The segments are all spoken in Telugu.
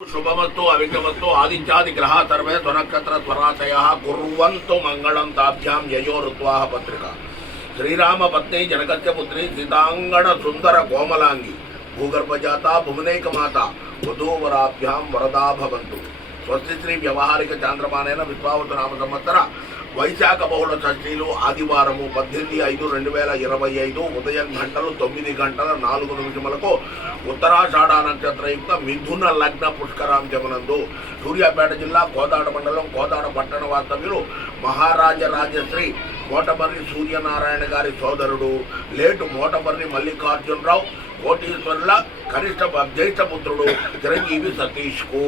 శుభమత్తు అవిఘ్నమస్తు ఆదిత్యాది గ్రహాతర్వే సర్వే త్వనక్షత్ర త్వరాతయ కుర్వంతు మంగళం తాభ్యాం యయో ఋత్వాహ పత్రిక. శ్రీరామ పత్ని జనకత్యపుత్రి సీతాంగణ సుందర కోమలాంగి భూగర్భజాత భువనేకమాత వధూవరాభ్యాం వరదా భవంతు. స్వస్తి శ్రీ వ్యవహారిక చాంద్రమానైన విశ్వావత నామ సంవత్సర వైశాఖ బహుళ షష్ఠీలు ఆదివారము పద్దెనిమిది ఐదు రెండు వేల ఇరవై ఐదు ఉదయం గంటలు తొమ్మిది గంటల నాలుగు నిమిషములకు ఉత్తరాషాఢ నక్షత్రయుక్త మిథున లగ్న పుష్కరాంశమునందు సూర్యాపేట జిల్లా కోదాడ మండలం కోదాడ పట్టణ వాస్తవ్యులు మహారాజ రాజశ్రీ మోటమర్రి సూర్యనారాయణ గారి సోదరుడు. లేటు మోటమర్రి మల్లికార్జునరావు కోటీశ్వరుల కనిష్ట జ్యేష్ఠ పుత్రుడు చిరంజీవి సతీష్కు.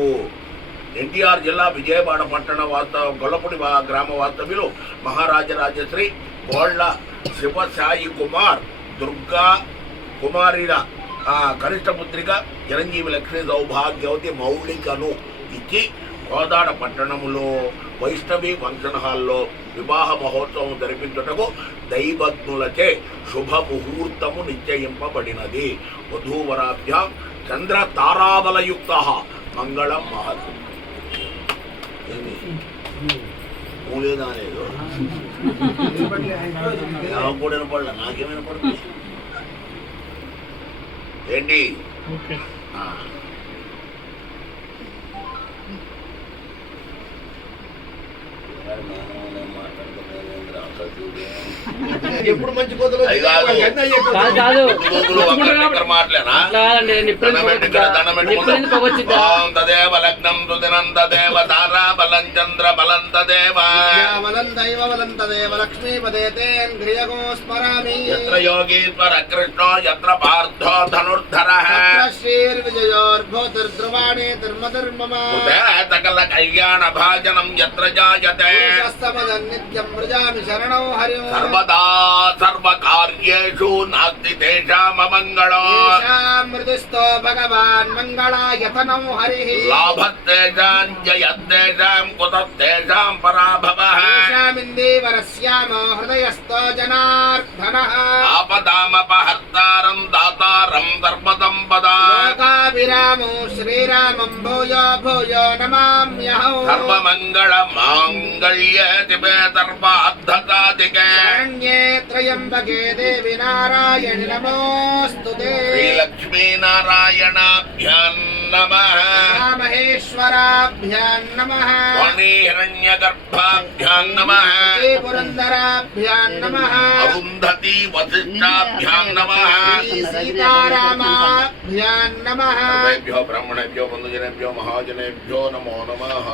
ఎన్టీఆర్ జిల్లా విజయవాడ పట్టణ వాస్తవ గొల్లపూడి గ్రామ వాస్తవ్యులు మహారాజరాజశ్రీ బోళ్ళ శివసాయి కుమార్ దుర్గా కుమారిల కనిష్ట పుత్రిక చిరంజీవి లక్ష్మీ సౌభాగ్యవతి మౌళికను ఇచ్చి కోదాడ పట్టణములో వైష్ణవి ఫంక్షన్ హాల్లో వివాహ మహోత్సవం జరిపించుటకు దైవజ్ఞులచే శుభ ముహూర్తము నిశ్చయింపబడినది. వధూవరాభ్యాం చంద్ర తారాబలయుక్త మంగళం మహత్వం మూలేదా లేదు నాకు కూడా వినపడలే నాకేం వినపడుతుంది ఏంటి? ఆ. ఎప్పుడు మంచి కోతలు లగ్నం తారా బలం చంద్ర బలం వలం దైవ లక్ష్మీపదేతేంద్రియగో స్మరామి యత్ర యోగీశ్వర కృష్ణో యత్ర పార్థో ధనుర్ధరః. శ్రీర్విజయోర్భూతిర్ధ్రువాణి ధర్మధర్మమ. సకల కళ్యాణ భాజనం యత్ర జాయతే. నిత్యం మృజామి శరణౌ హరిం. సర్వదా సర్వకార్యేషు నాస్తి తేషామమంగళం మృదుస్తో భగవాన్ మంగళాయతనౌ హరి లాభత్తేషాం జయత్తేషాం కుతత్తేషాం పరాభవః ేషామిందేవరస్యామో హృదయస్థో జనార్దన ఆపదామపహర్తారం దాతారం సర్వసంపదా లోకాభిరామో శ్రీరామం భూయో భూయో నమామ్యహం సర్వమంగళ మాంగళ్య శివే సర్వార్థసాధికే शरण्ये त्र्यम्बके देवि नारायणि नमोऽस्तु ते श्रीलक्ष्मीनारायणाभ्यां नमः महेश्वराभ्यां नमः हिरण्यगर्भाभ्यां नमः पुरन्दराभ्यां नमः औन्धती वसिष्ठाभ्यां नमः सीतारामाभ्यां नमः ब्रह्मणेभ्यो बन्धुजनेभ्यो महाजनेभ्यो नमो नमः